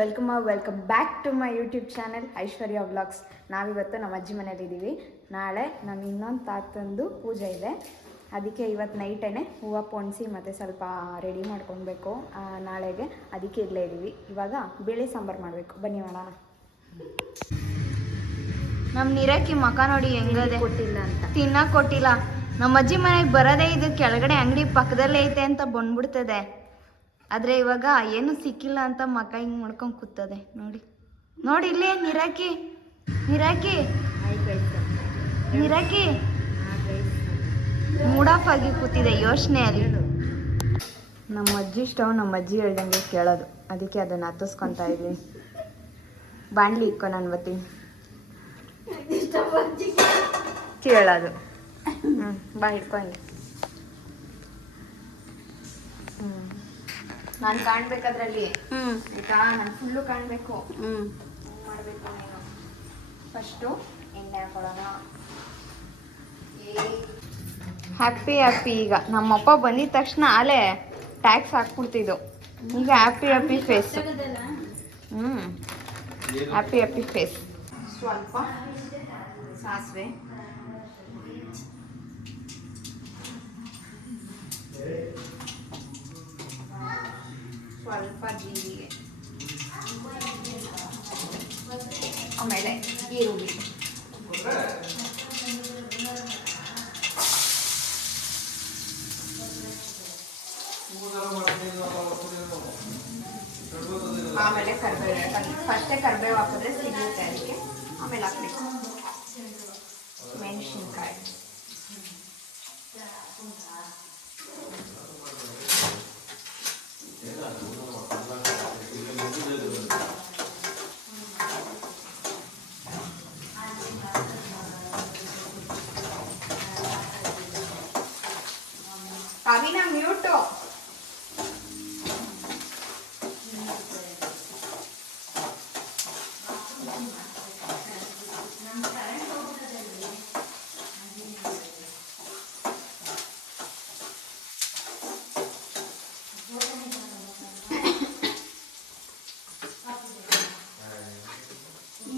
Welcome back to my YouTube channel Aishwarya vlogs. ನಾವಿವತ್ತು ನಮ್ಮ ಅಜ್ಜಿ ಮನೇಲಿದ್ದೀವಿ. ನಾಳೆ ನಮ್ಮ ಇನ್ನೊಂದು ತಾತಂದು ಪೂಜೆ ಇದೆ, ಅದಕ್ಕೆ ಇವತ್ತು ನೈಟೇ ಹೂವು ಪೊಣಿಸಿ ಮತ್ತು ಸ್ವಲ್ಪ ರೆಡಿ ಮಾಡ್ಕೊಳ್ಬೇಕು ನಾಳೆಗೆ. ಅದಕ್ಕೆ ಇಲ್ಲೇ ಇದ್ದೀವಿ. ಇವಾಗ ಬೇಳೆ ಸಾಂಬಾರು ಮಾಡಬೇಕು, ಬನ್ನಿ ಮಾಡೋಣ. ನಮ್ಮ ನೀರಕ್ಕಿ ಮಕ ನೋಡಿ ಹೆಂಗದೆ, ಕೊಟ್ಟಿಲ್ಲ ಅಂತ ತಿನ್ನಕ್ಕೆ ಕೊಟ್ಟಿಲ್ಲ. ನಮ್ಮ ಅಜ್ಜಿ ಮನೆಗೆ ಬರೋದೇ ಇದು ಕೆಳಗಡೆ ಅಂಗಡಿ ಪಕ್ಕದಲ್ಲೇ ಐತೆ ಅಂತ ಬಂದ್ಬಿಡ್ತದೆ. ಆದರೆ ಇವಾಗ ಏನು ಸಿಕ್ಕಿಲ್ಲ ಅಂತ ಮಕ ಹಿಂಗೆ ಮಾಡ್ಕೊಂಡು ಕೂತದೆ. ನೋಡಿ ನೋಡಿ ಇಲ್ಲೇ ನಿರಾಕಿ ನಿರಾಕಿ ನಿರಾಕಿ ಮೂಡ್ ಆಫ್ ಆಗಿ ಕೂತಿದೆ ಯೋಚನೆಯಲ್ಲಿ. ನಮ್ಮ ಅಜ್ಜಿ ಸ್ಟವ್ ನಮ್ಮ ಅಜ್ಜಿ ಹೇಳ್ದಂಗೆ ಕೇಳೋದು, ಅದಕ್ಕೆ ಅದನ್ನು ಹತ್ತಿಸ್ಕೊತಾ ಇದ್ದೀನಿ. ಬಾಣಲಿ ಇಕ್ಕೋ ನಾನು ಬರ್ತೀನಿ ಕೇಳೋದು. ಬಾ ಹಿಡ್ಕೊಂಡೆ. ನಾನು ಕಾಣ್ಬೇಕಾದ್ರಲ್ಲಿ ಆಯ್ತಾ, ನಾನು ಫುಲ್ಲು ಕಾಣಬೇಕು. ಮಾಡಬೇಕು ನೀನು. ಫಸ್ಟು ಎಣ್ಣೆ ಹಾಕೊಳ್ಳೋಣ. Happy happy. ಈಗ ನಮ್ಮಪ್ಪ ಬಂದಿದ ತಕ್ಷಣ ಆಲೇ ಟ್ಯಾಕ್ಸ್ ಹಾಕ್ಬಿಡ್ತಿದ್ದು. ಈಗ happy happy face. Happy happy face. ಸ್ವಲ್ಪ ಸಾಸಿವೆ, ಸ್ವಲ್ಪ ಜೀರಿಗೆ, ಆಮೇಲೆ ಈರುಳ್ಳಿ, ಆಮೇಲೆ ಕರಿಬೇವು. ಫಸ್ಟೇ ಕರಿಬೇವು ಹಾಕಿದ್ರೆ ಸಿಗುತ್ತೆ ಅದಕ್ಕೆ. ಆಮೇಲೆ ಹಾಕ್ಬೇಕು ಮೆಣಸಿನ್ಕಾಯಿ, ಅವಿನ ಮ್ಯೂಟು.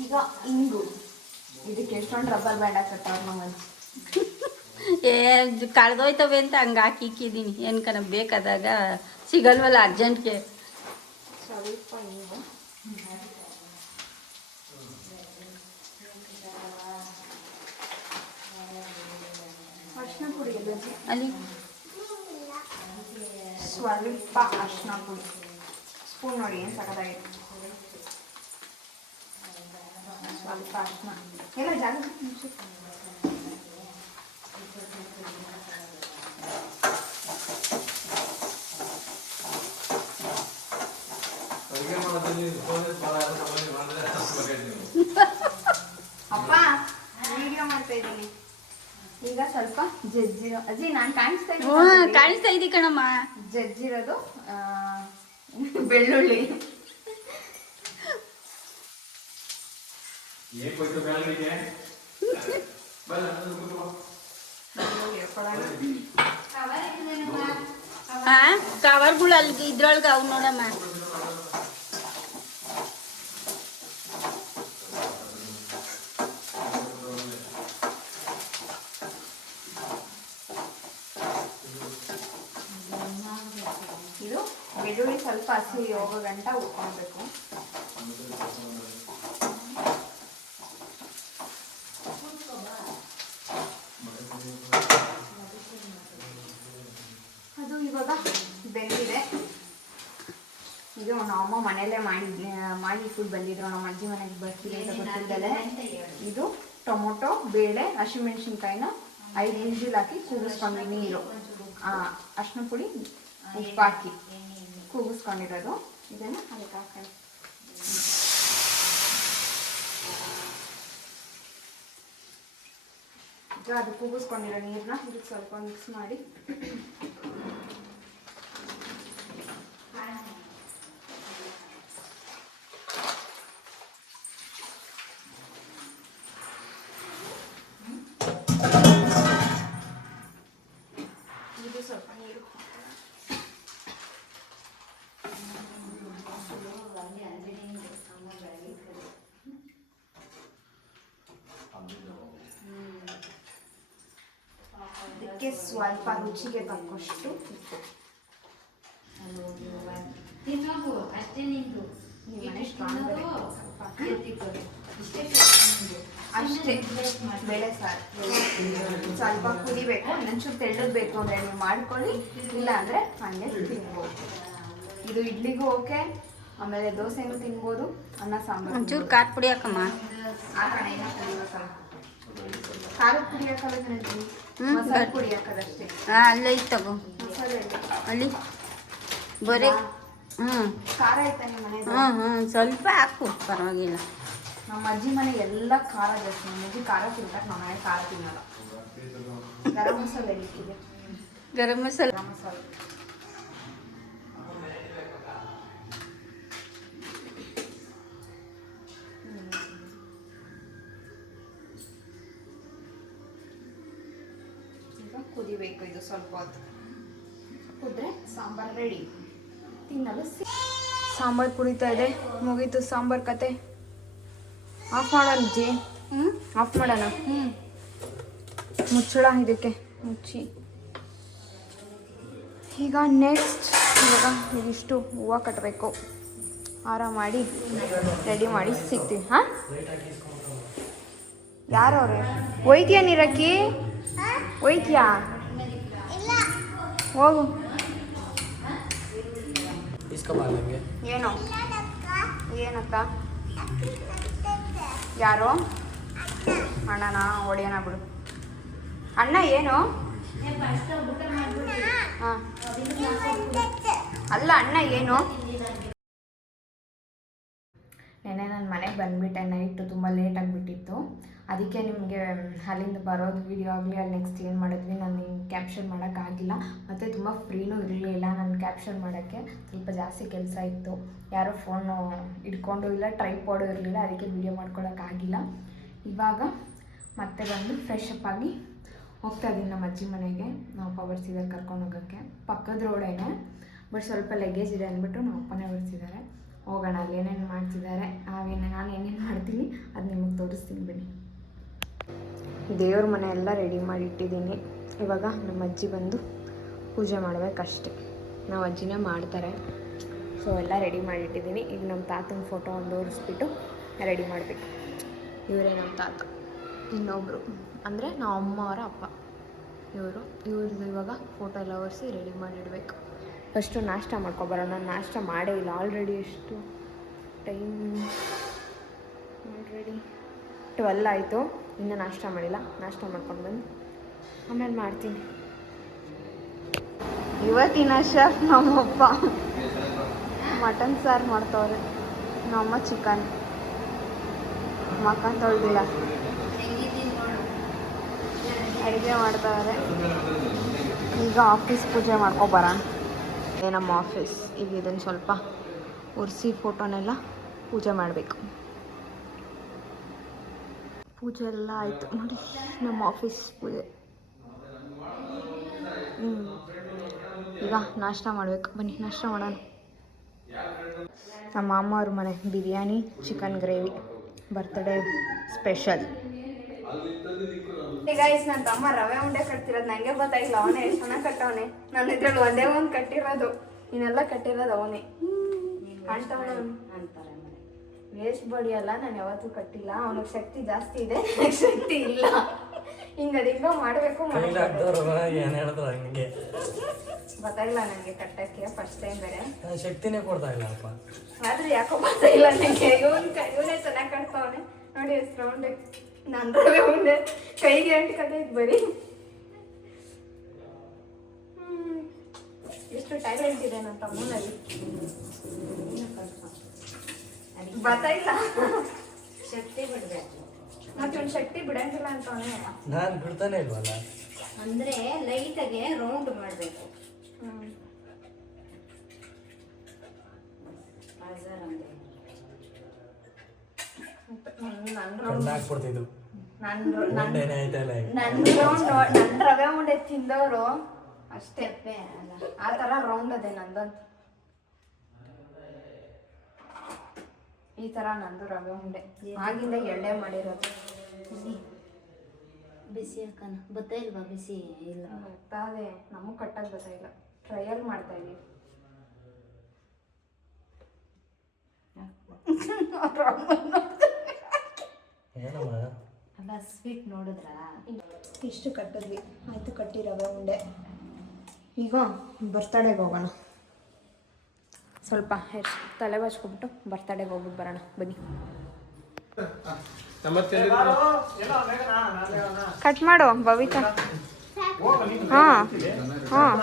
ಈಗ ಇಂಗು. ಇದಕ್ಕೆ ಎಷ್ಟೊಂದು ರಬ್ಬರ್ ಬ್ಯಾಂಡ್ ಹಾಕತ್ತವ್ರು ನಮ್ಮಜ್ಜಿ. ಕಳೆದೋಯ್ತವೆ ಅಂತ ಹಂಗೆ ಹಾಕಿಕ್ಕಿದ್ದೀನಿ. ಏನು ಕಣ ಬೇಕಾದಾಗ ಸಿಗಲ್ವಲ್ಲ ಅರ್ಜೆಂಟ್ಗೆ. ಸ್ವಲ್ಪ ಇಂಗು, ಅರಿಶಿನ ಪುಡಿ ಅಲ್ಲಿ ಸ್ವಲ್ಪ ಅರಿಶಿನ ಪುಡಿ ಸ್ಪೂನ್ ನೋಡಿ ಏನು ಸಕ್ಕತ್ತಾಗಿತ್ತು. ಸ್ವಲ್ಪ ಅರಿಶಿನ ಎಲ್ಲ ಜಾಗ ಅಪ್ಪ ವಿಡಿಯೋ ಮಾಡ್ತಾ ಇದ್ದೀನಿ. ಈಗ ಸ್ವಲ್ಪ ಜಜ್ಜಿರೋ ಅಜ್ಜಿ ನಾನು ಕಾಣಿಸ್ತಾ ಇದ್ದೀ ಕಣಮ್ಮ. ಜಜ್ಜಿರೋದು ಬೆಳ್ಳುಳ್ಳಿ, ಕವರ್ಗಳು ಅಲ್ಲಿ ಇದ್ರೊಳಗೆ ಅವು ನೋಡಮ್ಮ. ಇದು ಬೆಳ್ಳುಳ್ಳಿ ಸ್ವಲ್ಪ ಹಸಿ ಹೋಗೋ ಗಂಟ ಉಟ್ಕೊಳ್ಬೇಕು. ಅದು ಇವಾಗ ಬೆಂದಿದೆ. ಇದು ನಮ್ಮಮ್ಮ ಮನೆಯಲ್ಲೇ ಮಾಡಿಟ್ಬಿಟ್ಟು ಬಂದಿದ್ರು. ನಮ್ಮ ಅಜ್ಜಿ ಮನೆಗೆ ಬರ್ತೀವಿ ಅಂತ ಗೊತ್ತಿದ್ದಲೆ ಇದು ಟೊಮೊಟೊ, ಬೇಳೆ, ಹಸಿಮೆಣ್ಸಿನ್ಕಾಯಿನ 5 ವಿಸಿಲ್ ಹಾಕಿ ಕೂಗಿಸ್ಕೊಂಡು ನೀರು, ಅರಿಶಿನ ಪುಡಿ, ಉಪ್ಪು ಹಾಕಿ ಕೂಗಿಸ್ಕೊಂಡಿರೋದು. ಇದನ್ನು ಅದಕ್ಕೆ ಹಾಕೋಣ. ಈಗ ಅದು ಕೂಗಿಸ್ಕೊಂಡಿರೋ ನೀರನ್ನ ಇದಕ್ಕೆ ಸ್ವಲ್ಪ ಮಿಕ್ಸ್ ಮಾಡಿ ಇದು ಸ್ವಲ್ಪ ನೀರು ಅದಕ್ಕೆ ಸ್ವಲ್ಪ ರುಚಿಗೆ ತಕ್ಕಷ್ಟು ಉಪ್ಪು. ತಿನ್ನೋದು ಅಷ್ಟೇ ನಿಂದು ನಿಮ್ಮನೆ ಸ್ಟ್ರಾಂಗ್ ಅಷ್ಟೇ ಬೇಳೆ ಸಾರು ಸ್ವಲ್ಪ ಕುದಿಬೇಕು. ಇನ್ನೊಂಚೂರು ತೆಳ್ಳಬೇಕು ಅಂದರೆ ನೀವು ಮಾಡ್ಕೊಳ್ಳಿ, ಇಲ್ಲ ಅಂದರೆ ಹಂಗೆ ತಿನ್ಬೋದು. ಇದು ಇಡ್ಲಿಗೂ ಓಕೆ, ಆಮೇಲೆ ದೋಸೆನೂ ತಿನ್ಬೋದು, ಅನ್ನ ಸಾಂಬಾರು ಒಂಚೂರು ಖಾರ ಪುಡಿ ಹಾಕಮ್ಮ. ಹಾಕೋಣ. ಏನೋ ಕುಡಿಬೇಕಲ್ಲ, ಖಾರದ ಪುಡಿ ಹಾಕೋದು ಹೇಳ್ತೀನಿ, ಮಸಾಲೆ ಪುಡಿ ಹಾಕೋದಷ್ಟೇ. ಅಲ್ಲೇ ತಗೋ, ಮಸಾಲೆ ಅಲ್ಲಿ ಬರೀ ಖಾರ ಆಯ್ತಾ ನಿಮ್ಮ ಮನೆ? ಸ್ವಲ್ಪ ಹಾಕು, ಪರವಾಗಿಲ್ಲ. ನಮ್ಮ ಅಜ್ಜಿ ಮನೆ ಎಲ್ಲ ಖಾರ ಜಾಸ್ತಿ. ನಮ್ಮ ಅಜ್ಜಿ ಖಾರ ತಿಂತಾರೆ, ನಮ್ಮ ಮನೆ ಖಾರ ತಿನ್ನಲ್ಲ. ಗರಂ ಮಸಾಲೆ ಇದೆ, ಗರಂ ಮಸಾಲೆ. ಗರಂ ಮಸಾಲೆ ಈಗ ಕುದಿಬೇಕು. ಇದು ಸ್ವಲ್ಪ ಹೊತ್ತು ಕುದ್ರೆ ಸಾಂಬಾರು ರೆಡಿ, ತಿನ್ನಲು ಸಾಂಬಾರು ಕುಡಿತಾ ಇದೆ. ಮುಗೀತು ಸಾಂಬಾರು ಕತೆ. ಆಫ್ ಮಾಡೋಣ ಅಜ್ಜಿ, ಆಫ್ ಮಾಡೋಣ. ಮುಚ್ಚಳ ಇದಕ್ಕೆ ಮುಚ್ಚಿ. ಈಗ ನೆಕ್ಸ್ಟ್ ಇದಿಷ್ಟು ಹೂವು ಕಟ್ಟಬೇಕು. ಹಾರ ಮಾಡಿ ರೆಡಿ ಮಾಡಿ ಸಿಗ್ತೀವಿ. ಹಾಂ, ಯಾರವ್ರೆ? ಒಯ್ತೀಯಾ ನೀರಕ್ಕಿ? ಒಯ್ತೀಯಾ? ಹೋಗು. ಏನೋ ಏನಕ್ಕ? ಯಾರೋ ಅಣ್ಣನ ಹೊಡೆಯೋಣ ಬಿಡು. ಅಣ್ಣ ಏನು? ಹಾಂ, ಅಲ್ಲ ಅಣ್ಣ ಏನು? ನೆನ್ನೆ ನಾನು ಮನೆಗೆ ಬಂದುಬಿಟ್ಟೆ, ನೈಟು ತುಂಬ ಲೇಟ್ ಆಗಿಬಿಟ್ಟಿತ್ತು. ಅದಕ್ಕೆ ನಿಮಗೆ ಅಲ್ಲಿಂದ ಬರೋದು ವಿಡಿಯೋ ಆಗಲಿ, ಅಲ್ಲಿ ನೆಕ್ಸ್ಟ್ ಏನು ಮಾಡಿದ್ವಿ ನಾನು ಕ್ಯಾಪ್ಚರ್ ಮಾಡೋಕ್ಕಾಗಿಲ್ಲ. ಮತ್ತು ತುಂಬ ಫ್ರೀನೂ ಇರಲಿಲ್ಲ ನಾನು ಕ್ಯಾಪ್ಚರ್ ಮಾಡೋಕ್ಕೆ. ಸ್ವಲ್ಪ ಜಾಸ್ತಿ ಕೆಲಸ ಇತ್ತು, ಯಾರೋ ಫೋನು ಇಟ್ಕೊಂಡು ಇಲ್ಲ, ಟ್ರೈಪಾಡು ಇರಲಿಲ್ಲ, ಅದಕ್ಕೆ ವಿಡಿಯೋ ಮಾಡ್ಕೊಳ್ಳೋಕ್ಕಾಗಿಲ್ಲ. ಇವಾಗ ಮತ್ತೆ ಬಂದು ಫ್ರೆಶ್ ಅಪ್ ಆಗಿ ಹೋಗ್ತಾ ಇದ್ದೀನಿ ನಮ್ಮ ಅಜ್ಜಿ ಮನೆಗೆ. ನಾವು ಅಪ್ಪ ಬರ್ಸಿದ್ದಾರೆ ಕರ್ಕೊಂಡು ಹೋಗೋಕ್ಕೆ. ಪಕ್ಕದ ರೋಡೇನೆ, ಬಟ್ ಸ್ವಲ್ಪ ಲಗೇಜ್ ಇದೆ ಅಂದ್ಬಿಟ್ಟು ನಮ್ಮ ಅಪ್ಪನೇ ಬರ್ಸಿದ್ದಾರೆ. ಹೋಗೋಣ, ಅಲ್ಲಿ ಏನೇನು ಮಾಡ್ತಿದ್ದಾರೆ, ನಾನು ಏನೇನು ಮಾಡ್ತೀನಿ ಅದು ನಿಮಗೆ ತೋರಿಸ್ತೀನಿ ಬನ್ನಿ. ದೇವ್ರ ಮನೆ ಎಲ್ಲ ರೆಡಿ ಮಾಡಿ ಇಟ್ಟಿದ್ದೀನಿ. ಇವಾಗ ನಮ್ಮ ಅಜ್ಜಿ ಬಂದು ಪೂಜೆ ಮಾಡಬೇಕಷ್ಟೆ. ನಾವು ಅಜ್ಜಿನೇ ಮಾಡ್ತಾರೆ, ಸೊ ಎಲ್ಲ ರೆಡಿ ಮಾಡಿಟ್ಟಿದ್ದೀನಿ. ಈಗ ನಮ್ಮ ತಾತನ ಫೋಟೋ ಒಂದು ಓಡಿಸ್ಬಿಟ್ಟು ರೆಡಿ ಮಾಡಬೇಕು. ಇವರೇ ನಮ್ಮ ತಾತ, ಇನ್ನೊಬ್ಬರು ಅಂದರೆ ನಮ್ಮ ಅಮ್ಮ ಅವರ ಅಪ್ಪ ಇವ್ರದ್ದು ಇವಾಗ ಫೋಟೋ ಎಲ್ಲ ಒರೆಸಿ ರೆಡಿ ಮಾಡಿಡಬೇಕು. ಫಸ್ಟು ನಾಷ್ಟ ಮಾಡ್ಕೊಬರೋಣ. ನಾನು ನಾಷ್ಟ ಮಾಡೇ ಇಲ್ಲ. ಆಲ್ರೆಡಿ ಎಷ್ಟು ಟೈಮ್? ಆಲ್ರೆಡಿ 12 ಆಯಿತು, ಇನ್ನೂ ನಾಷ್ಟ ಮಾಡಿಲ್ಲ. ನಾಷ್ಟ ಮಾಡ್ಕೊಂಡು ಬಂದು ಆಮೇಲೆ ಮಾಡ್ತೀನಿ. ಇವತ್ತಿನ ಶೆಫ್ ನಮ್ಮಪ್ಪ ಮಟನ್ ಸಾರು ಮಾಡ್ತವ್ರೆ, ನಮ್ಮಮ್ಮ ಚಿಕನ್. ಮಕ್ಕನ್ ತೊಳೆದಿಲ್ಲ, ಅಡುಗೆ ಮಾಡ್ತವ್ರೆ. ಈಗ ಆಫೀಸ್ ಪೂಜೆ ಮಾಡ್ಕೊಬರೋಣ. ನಮ್ಮ ಆಫೀಸ್ ಈಗ ಇದನ್ನು ಸ್ವಲ್ಪ ಒರೆಸಿ ಫೋಟೋನೆಲ್ಲ ಪೂಜೆ ಮಾಡಬೇಕು. ಪೂಜೆ ಎಲ್ಲ ಆಯಿತು ನೋಡಿ, ನಮ್ಮ ಆಫೀಸ್ ಪೂಜೆ. ಈಗ ನಾಷ್ಟ ಮಾಡಬೇಕು, ಬನ್ನಿ ನಾಷ್ಟ ಮಾಡೋಣ. ನಮ್ಮ ಅಮ್ಮ ಅವ್ರ ಮನೆ biryani, chicken gravy, birthday special. Guys, ನನ್ನ ತಮ್ಮ ರವೆ ಉಂಡೆ ಕಟ್ತಿರೋದು ನನಗೆ ಗೊತ್ತಾಗಿಲ್ಲ. ಅವನೇ ಎಷ್ಟು ಚೆನ್ನಾಗಿ ಕಟ್ಟವನೆ. ನಾನು ಇದ್ರಲ್ಲಿ ಒಂದೇ ಒಂದು ಕಟ್ಟಿರೋದು, ಇನ್ನೆಲ್ಲ ಕಟ್ಟಿರೋದು ಅವನೇ. ಕಾಣ್ತಾವಣ ವೇಸ್ಟ್ ಬಾಡಿ ಅಲ್ಲ, ನಾನು ಯಾವತ್ತೂ ಕಟ್ಟಿಲ್ಲ. ಅವನಿಗೆ ಶಕ್ತಿ ಜಾಸ್ತಿ ಇದೆ, ಶಕ್ತಿ ಇಲ್ಲ. ಹಿಂಗೆ ಅದಿಂಗ ಮಾಡಬೇಕು. ಗೊತ್ತಾಗಿಲ್ಲ ನನಗೆ ಕಟ್ಟಕ್ಕೆ, ಫಸ್ಟ್ ಟೈಮ್ ಬೇರೆ. ಶಕ್ತಿನೇ ಕೊಡ್ತಾ ಇಲ್ಲ ಆದ್ರೆ ಯಾಕೋ ಗೊತ್ತಾಗಿಲ್ಲ ನನಗೆ. ಇವನೇ ಚೆನ್ನಾಗಿ ಕಟ್ತಾವನೆ ನೋಡಿ, ಎಷ್ಟು ರೌಂಡ್. ನಾನು ರವೆ ಉಂಡೆ ಕೈಗೆ ಅಂಟ್ಕತೈತೆ ಬರೀ. ಎಷ್ಟು ಟ್ಯಾಲೆಂಟ್ ಇದೆ ನನ್ನ ತಮ್ಮನಲ್ಲಿ, ಗೊತ್ತಾಯಿಲ್ಲ. ಶಕ್ತಿ ಬಿಡ್ಬೇಕು, ಮತ್ತೆ ಒಂದು ಶಕ್ತಿ ಬಿಡಂಗಿಲ್ಲ ಅಂತವನೇ. ನಾನು ಬಿಡ್ತಾನೆ ಇಲ್ವಲ್ಲ. ಅಂದ್ರೆ ಲೈಟಾಗೆ ರೌಂಡ್ ಮಾಡಬೇಕು. ನನ್ನ ರವೆ ಉಂಡೆ ತಿಂದವರು ಅಷ್ಟೇ, ಆ ಥರ ರೌಂಡ್ ಅದೇ ನಂದಂತ. ಈ ಥರ ನಂದು ರವೆ ಉಂಡೆ ಆಗಿಂದ ಎಳ್ಳೆ ಮಾಡಿರೋದು. ಬಿಸಿ ಹಾಕೋಣ ಬತ್ತಾ ಇಲ್ವಾ ಬಿಸಿ ಇಲ್ಲ ಗೊತ್ತಾದೆ ನಮಗೆ ಕಟ್ಟಕ್ಕೆ ಗೊತ್ತಾಗಿಲ್ಲ ಟ್ರಯಲ್ ಮಾಡ್ತಾ ಇದೀವಿ ಏನಮ್ಮ ಅಲ್ಲ ಸ್ವೀಟ್ ನೋಡಿದ್ರಾ ಇಷ್ಟು ಕಟ್ಟಿದ್ವಿ ಆಯಿತು ಕಟ್ಟಿರವೆ ಉಂಡೆ ಈಗ ಬರ್ತಡೆಗೆ ಹೋಗೋಣ ಸ್ವಲ್ಪ ತಲೆ ಬಾಚ್ಕೊಬಿಟ್ಟು ಬರ್ತಡೆಗೆ ಹೋಗ್ಬಿಟ್ಟು ಬರೋಣ ಬನ್ನಿ ಕಟ್ ಮಾಡು ಭವಿತಾ ಹಾಂ ಹಾಂ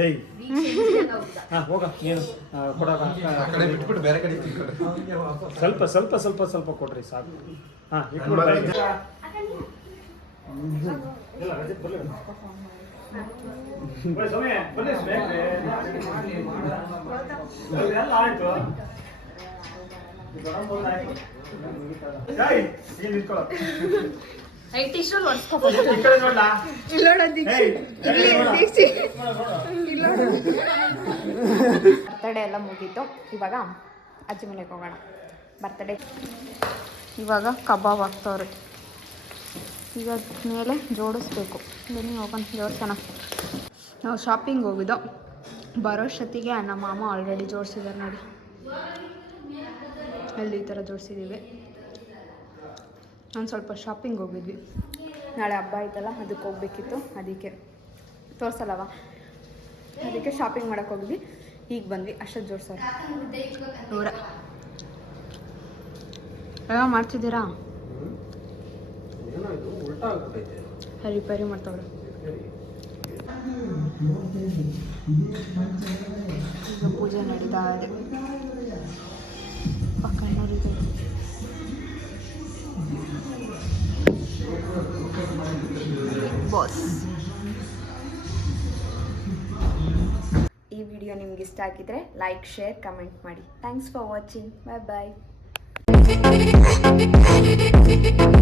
ಏಯ್ ಹೋಗ ಏನು ಕೊಡೋಣ ಕಡೆ ಬಿಟ್ಬಿಟ್ಟು ಬೇರೆ ಕಡೆ ಸ್ವಲ್ಪ ಸ್ವಲ್ಪ ಸ್ವಲ್ಪ ಸ್ವಲ್ಪ ಕೊಡ್ರಿ ಸಾಕು ಹಾಂ ಇಟ್ಬಿಡ್ತಾ ಇಲ್ಲ ರಜತ್ ಬರ್ಲಿ ಸಮಯ ಬನ್ನಿ ಎಲ್ಲ ಆಯ್ತು ಏನು ಇಟ್ಕೊಳ್ಳೋ ಈ ಕಡೆ ನೋಡ್ಲಾ ಬರ್ತಡೇ ಎಲ್ಲ ಮುಗೀತು ಇವಾಗ ಅಜ್ಜಿ ಮನೆಗೆ ಹೋಗೋಣ ಬರ್ತಡೇ ಇವಾಗ ಕಬಾಬ್ ಹಾಕ್ತವ್ರೆ ಈಗ ಮೇಲೆ ಜೋಡಿಸ್ಬೇಕು ಬನ್ನಿ ಹೋಗೋಣ ಜೋಡಿಸೋಣ ನಾವು ಶಾಪಿಂಗ್ ಹೋಗಿದ್ದೋ ಬರೋಷ್ಟೊತ್ತಿಗೆ ನಮ್ಮ ಮಾಮ ಆಲ್ರೆಡಿ ಜೋಡಿಸಿದ್ದಾರೆ ನೋಡಿ ಅಲ್ಲಿ ಈ ಥರ ಜೋಡಿಸಿದ್ದೀವಿ ನಾನು ಸ್ವಲ್ಪ ಶಾಪಿಂಗ್ ಹೋಗಿದ್ವಿ ನಾಳೆ ಹಬ್ಬ ಆಯ್ತಲ್ಲ ಅದಕ್ಕೆ ಹೋಗ್ಬೇಕಿತ್ತು ಅದಕ್ಕೆ ತೋರಿಸಲ್ಲವ ಅದಕ್ಕೆ ಶಾಪಿಂಗ್ ಮಾಡೋಕ್ಕೆ ಹೋಗಿದ್ವಿ ಈಗ ಬಂದ್ವಿ ಅಷ್ಟೊತ್ತು ಜೋಡ್ಸೋರು ನೂರ ಯಾವ ಮಾಡ್ತಿದ್ದೀರಾ ರಿಪೇರಿ ಮಾಡ್ತವ್ರೆ ಈಗ ಪೂಜೆ ನಡೀತಾ ಇದೆ ಪಕ್ಕನವರಿದೆ ಬಾಸ್ ಈ ವಿಡಿಯೋ ನಿಮ್ಗೆ ಇಷ್ಟ ಆಗಿದ್ರೆ ಲೈಕ್ ಶೇರ್ ಕಮೆಂಟ್ ಮಾಡಿ thanks for watching bye bye